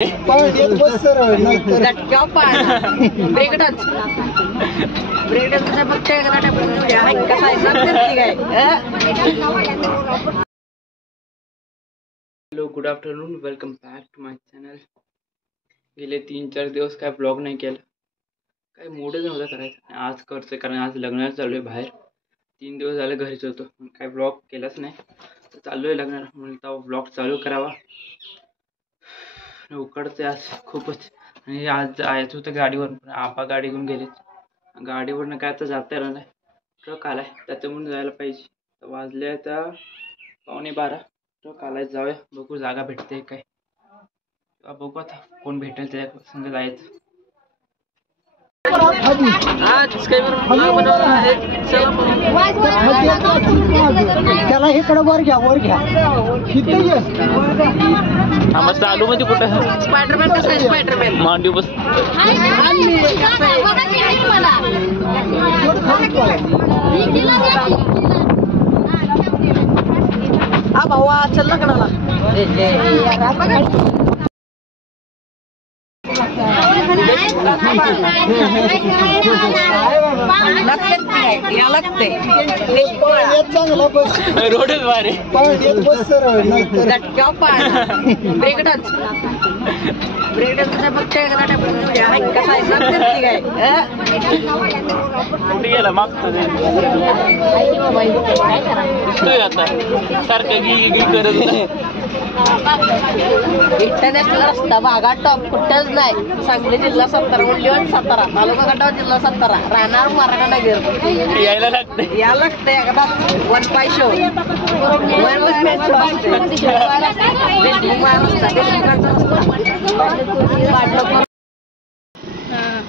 Hello, good afternoon, welcome back to my channel. गेले 3-4 दिवस काय ब्लॉग नाही केला, काय मूडच नव्हता करायचा. आज करतोय कारण आज लग्नाला चाललोय बाहेर. 3 दिवस झाले घरीच होतो, काय ब्लॉग केलाच नाही. तर चाललोय लग्नाला, म्हणून तेव्हा ब्लॉग चालू करावा. उकडते आज खूपच. आणि आज जायचं होतं गाडीवर, आपा गाडी घेऊन गेले. गाडीवरनं काय आता जाता येणार नाही, ट्रक आलाय त्याच्यामुळे जायला पाहिजे. तर वाजले आता 11:15. ट्रक आलाय, जाऊया बघू जागा भेटते काय. बघू आता कोण भेटेल त्या संग जायचं. आज काय बनवलं आहे, त्याला इकडं वर घ्या मस्त आलू मध्ये कुठं स्पायडरमॅन कसं आहे? स्पायडरमॅन मांडी बस. हा भावा चल लग्नाला. रोडच भारी. कुठे गेला मागतो आता सारखं गी करत इंटरनॅशनल रस्ता बागा टॉप कुठंच नाही. सांगली जिल्हा 17 म्हणल्यावर 17 तालुका गटाव जिल्हा 17 राहणार मराठा नगर. यायला लागते एकदा वन पाय शो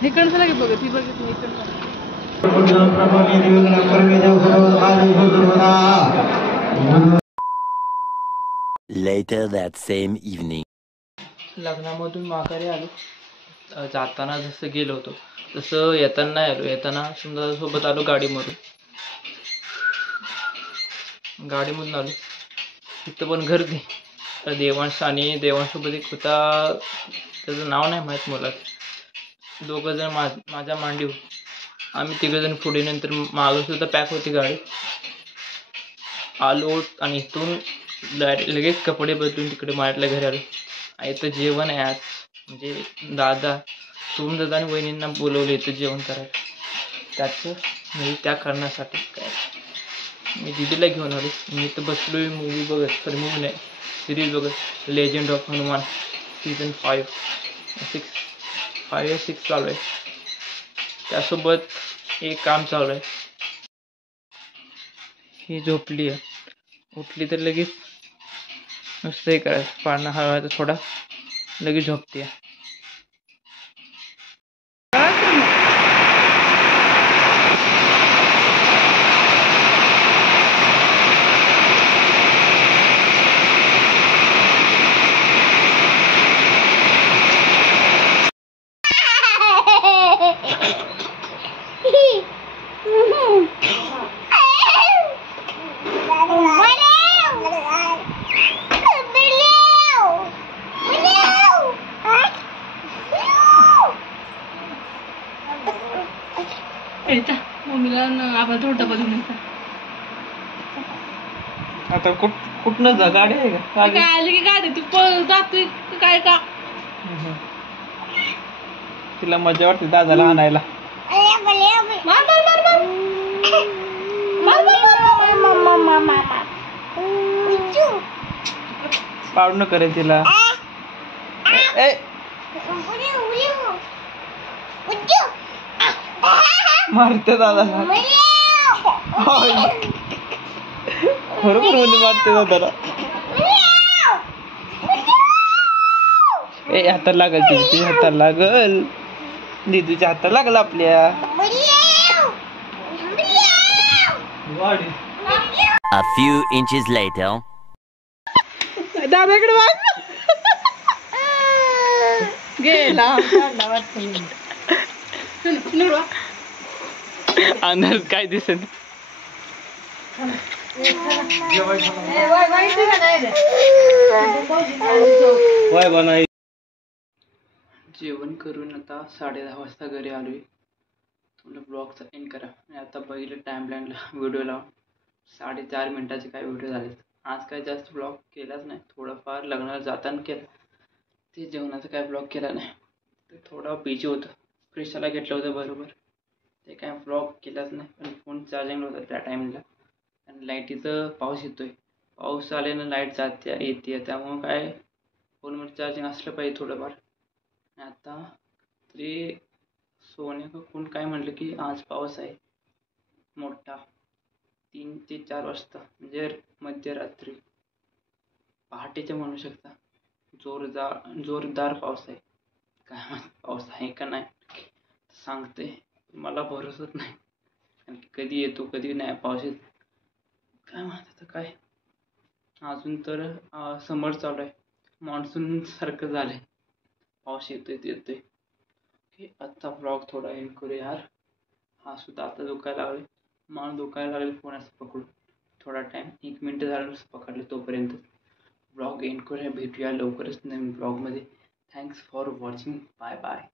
इकडचं लागे बघ ती बघितली Later that same evening. लग्नामधून माघारी आलो. जाताना जसं गेलो होतो तसं येताना नाही आलो. येताना समजा सोबत आलो गाडीमधून आलो. तिथं पण गर्दी. देवांश आणि देवांशसोबत एक होता, त्याचं नाव नाही माहीत मला. दोघं जण माझ्या मांडीवर, आम्ही 3 जण पुढे. नंतर मागं सुद्धा पॅक होती गाडी. आलो आणि इथून लगेच कपडे बदलून तिकडे मारल्या घरी आलो. इथं जेवण आहे आज, म्हणजे सोम दादा आणि वहिनींना बोलवलं इथं जेवण करायला. त्याचं म्हणजे त्या कारणासाठी काय मी दीदीला घेऊन आलो. मी इथं बसलोय मूवी बघत, तर मूवी नाही सिरीज बघत. लेजंड ऑफ हनुमान सीझन 5-6 चालू आहे. त्यासोबत एक काम चालू आहे. ही झोपली आहे, उठली तर लगेच नुसतं हे करायचं, पाळणा हलवायचा थोडा, लगेच झोपते. मम्मीला आपण थोडा बघून आता कुठनं जा गाडी आहे का? काय आली की गाडी तू जातोय काय का? तिला मजा वाटते दादाला आणायला. पाडणं करेल तिला. मारते दादा, बरोबर मध्ये मारते दादाला. हाताला लागल, तिच्या हाताला लागल, दीदूच्या हाताला लागल आपल्या. A few inches later. दादाकडे गेला अंधारात काय दिसत. वय बनाई जेवण करून आता 10:30 वाजता घरी आलो आहे. थोडं ब्लॉगचा एंड करा आणि आता बघितलं टाईमलाईनला व्हिडिओ लावून 4.5 मिनटाचे काय व्हिडिओ झालेत. आज काय जास्त ब्लॉग केलाच नाही. थोडंफार लग्नाला जाताना केलं. ते जेवणाचा काय ब्लॉग केला नाही. ते थोडा बिजी होतं. फ्रेशाला घेतलं होतं बरोबर. ते काय ब्लॉग केलाच नाही. पण फोन चार्जिंग होता त्या टाईमला आणि लाईटीचं पाऊस येतोय. पाऊस आल्यानं लाईट जाते येते त्यामुळं काय फोनवर चार्जिंग असलं पाहिजे थोडंफार. आता तरी सोन्या का कोण काय म्हटलं की आज पाऊस आहे मोठा 3 ते 4 वाजता म्हणजे मध्यरात्री पहाटेच्या म्हणू शकता. जोरदार पाऊस आहे. काय माहित पाऊस आहे का नाही सांगते मला भरोसाच नाही. आणि कधी येतो कधी नाही पाऊस येत काय माहित आता काय. अजून तर समर चालू आहे. मान्सून सारखं झालं आहे. पाऊस येतोय. की आत्ता ब्लॉग थोडा एंड करूया यार. हा सुद्धा आता दुखायला लागले. मान दुखायला लागले फोन असं पकडून. थोडा टाईम 1 मिनिट झालं पकडले तोपर्यंत ब्लॉग एंड करूया. भेटूया लवकरच नवीन ब्लॉगमध्ये. Thanks for watching. Bye bye.